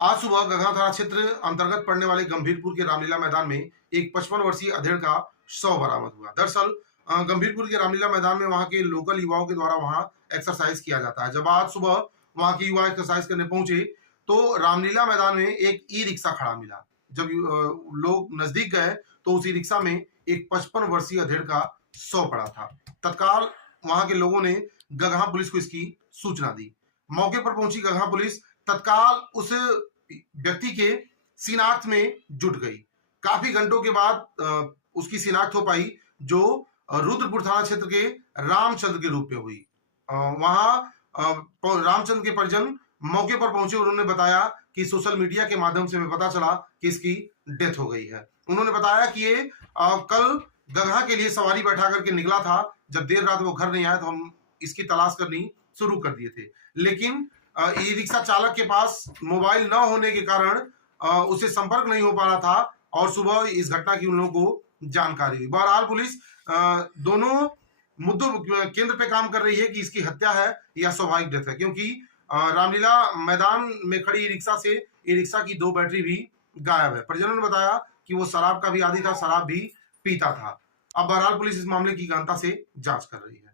आज सुबह गगहा थाना क्षेत्र अंतर्गत पड़ने वाले गंभीरपुर के रामलीला मैदान में एक 55 वर्षीय अधेड़ का शव बरामद हुआ। दरअसल गंभीरपुर के रामलीला मैदान में वहां के लोकल युवाओं के द्वारा वहां एक्सरसाइज किया जाता है। जब आज सुबह वहां के युवा एक्सरसाइज करने पहुंचे तो रामलीला मैदान में एक ई रिक्शा खड़ा मिला। जब लोग नजदीक गए तो उस ई रिक्शा में एक 55 वर्षीय अधेड़ का शव पड़ा था। तत्काल वहां के लोगों ने गगहा पुलिस को इसकी सूचना दी। मौके पर पहुंची गगहा पुलिस तत्काल उस व्यक्ति के शिनाख्त में जुट गई। काफी घंटों के बाद उसकी शिनाख्त हो पाई, जो रुद्रपुर थाना क्षेत्र के रामचंद्र के रूप में हुई। वहां रामचंद्र के परिजन मौके पर पहुंचे। उन्होंने बताया कि सोशल मीडिया के माध्यम से हमें पता चला कि इसकी डेथ हो गई है। उन्होंने बताया कि ये कल गगहा के लिए सवारी बैठा करके निकला था। जब देर रात वो घर नहीं आया तो हम इसकी तलाश करनी शुरू कर दिए थे, लेकिन ई रिक्शा चालक के पास मोबाइल न होने के कारण उसे संपर्क नहीं हो पा रहा था और सुबह इस घटना की उन लोगों को जानकारी हुई। बहरहाल पुलिस दोनों मुद्दों केंद्र पे काम कर रही है कि इसकी हत्या है या स्वाभाविक डेथ है, क्योंकि रामलीला मैदान में खड़ी ई रिक्शा से ई रिक्शा की 2 बैटरी भी गायब है। परिजनों ने बताया कि वो शराब का भी आदी था, शराब भी पीता था। अब बहरहाल पुलिस इस मामले की गहनता से जांच कर रही है।